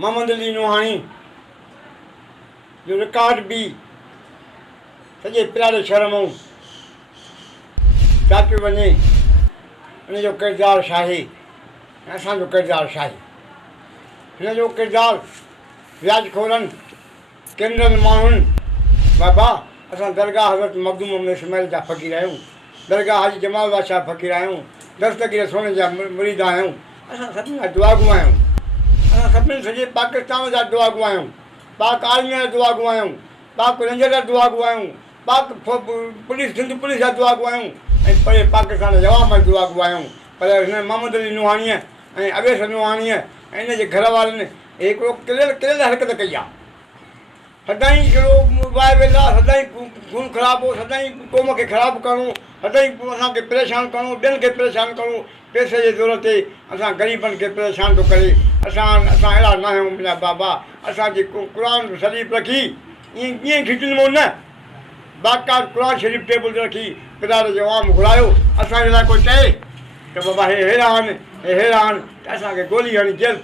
मोहम्मद अली नूहानी जो रिकॉर्ड भी सॼे प्यारे शहर मां छापियो वञे उनजो किरदारु छा आहे ऐं असांजो किरदारु छा आहे। हिन जो किरदारु व्याजखोरनि किनरनि माण्हुनि बाबा असां दरगाह हज़रत मखदूम इस्माइल जा फ़क़ीर आहियूं, दरगाह हाजी जमाल बादशाह फ़क़ीर आहियूं, दस्तगीर सोने जा मुरीद आहियूं। असां सभिनी जा दुआगू आहियूं, असां सभिनी सॼे पाकिस्तान जा दुआगू आहियूं, पाक आर्मी जा दुआगू आहियूं, पाक रेंजर जा दुआगू आहियूं, पाक पुलिस सिंध पुलिस जा दुआगू आहियूं ऐं परे पाकिस्तान जा अवाम जा दुआगू आहियूं। पर हिन मोहम्मद अली नूहानीअ ऐं अवेस नूहानीअ ऐं हिन जे घर वारनि हिकिड़ो किलियल हरकत कई आहे। सदाईं कहिड़ो वाए वेला, सदाईं खून ख़राबु हो, सदाईं क़ौम खे ख़राबु करिणो, सदाईं असांखे परेशान करिणो, ॿियनि खे परेशान करिणो, पैसे जे ज़ोर ते असां ग़रीबनि खे परेशान थो करे। असां अहिड़ा न आहियूं मुंहिंजा बाबा। असांजी क़ुर शरीफ़ रखी ईअं खिचंदो न, बाक़ाइदा क़ुर शरीफ़ टेबल ते रखी किरारे जो आवाम घुरायो। असांजे लाइ कोई चए त बाबा हे हेड़ा आहिनि, हे हेड़ा आहिनि त असांखे गोली हणी जेल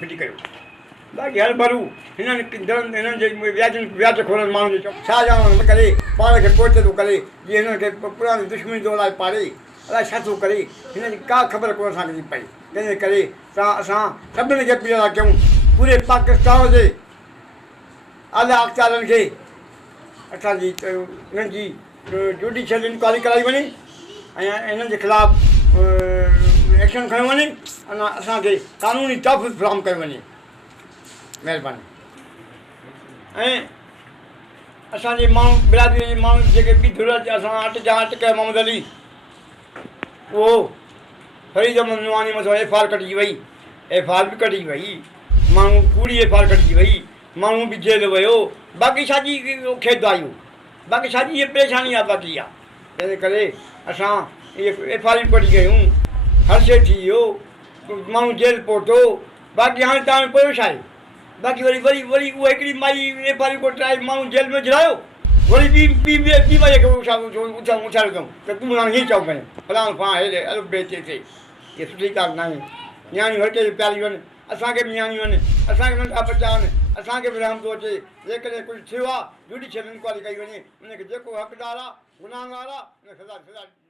फिटी कयो। बाक़ी हर भरू हिननि जे व्याजखोरनि माण्हुनि जो छा ॼाण न करे पाण खे पोचे थो करे, जीअं हिननि खे पुराणी दुश्मनी जो लाइ पाड़े अलाए छा थो करे। हिन जी का ख़बर कोन असांखे थी पई। तंहिंजे करे असां सभिनी खे अपील था कयूं, पूरे पाकिस्तान जे आला अख़्तियारनि खे असांजी हिननि जी जुडिशियल इंक्वायरी कराई वञे ऐं हिननि जे ख़िलाफ़ु एक्शन खयो वञे, अञा असांखे क़ानूनी तहफ़ुज़ फ़राहम कयो वञे। महिरबानी। ऐं असांजे माण्हू बिरादरी जे माण्हू जेके ॿी धुर असां अटक मोहम्मद अली, उहो फरीद अहमद नूहानी मथां FIR कटिजी वई, FIR बि कटिजी वई, माण्हू कूड़ी FIR कटिजी वई, माण्हू बि जेल वियो। बाक़ी छाजी खेद आहियूं, बाक़ी छाजी इहा परेशानी आहे बाक़ी आहे। तंहिंजे करे असां इहे FIR कटी कयूं, हर शइ थी वियो, माण्हू जेल पहुतो। बाक़ी हाणे तव्हां पियो छा आहे, बाक़ी वरी उहा हिकिड़ी माई FIR कोटाए माण्हू जेल में विझायो, वरी ॿी माईअ खे उछारियो अथऊं त तूं हाणे हीअं चओ कयूं फलाणो फलाण हेॾे अलो ॿिए थिए। इहा सुठी ॻाल्हि न आहे। नियाणियूं हर कंहिंखे प्यारियूं आहिनि, असांखे बि नियाणियूं आहिनि, असांखे नंढा बचा आहिनि, असांखे बि रहम थो अचे। जेकॾहिं कुझु थियो आहे जुडिशियल इंक्वायरी कई वञे, उनखे जेको हक़दारु आहे गुनाहगार आहे उन सज़ा